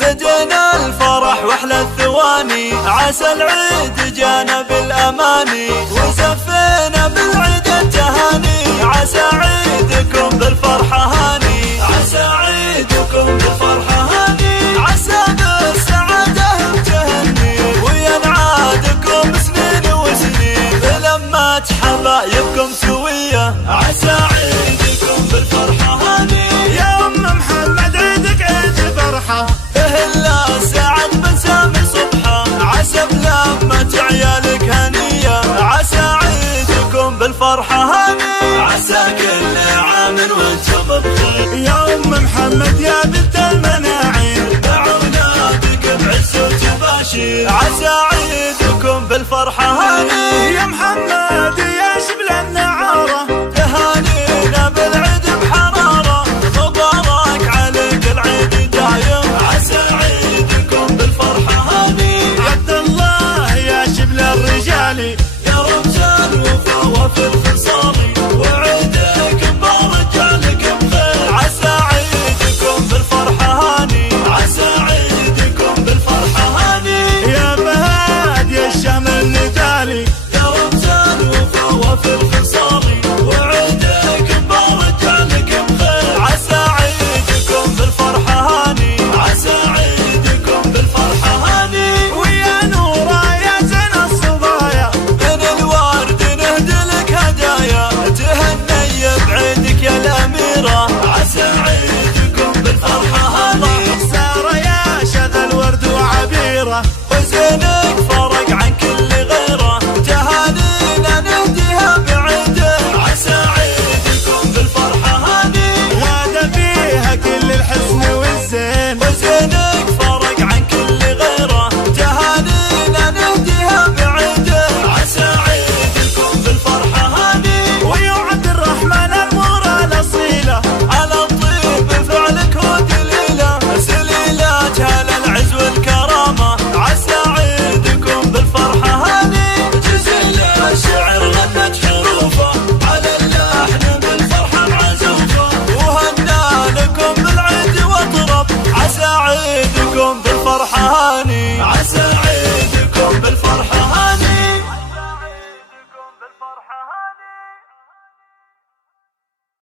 بدينا الفرح واحلى الثواني، عسى العيد جانا بالاماني، وزفينا بالعيد التهاني، عسى عيدكم بالفرحة هاني، عسى عيدكم بالفرحة هاني، عسى بالسعادة تهني، وينعادكم سنين وسنين بلمة حبايبكم سوية، عسى عيدكم بالفرحة هاني. يا أم محمد عيدك عيد فرحة، اهلا سعد بن سامي صبحة، عسى بلمة عيالك هنية، عسى عيدكم بالفرحة هاني، عسى كل عام وانتم بخير. يا أم محمد يا بنت المناعير، دعونا بك بعز وتباشير، عسى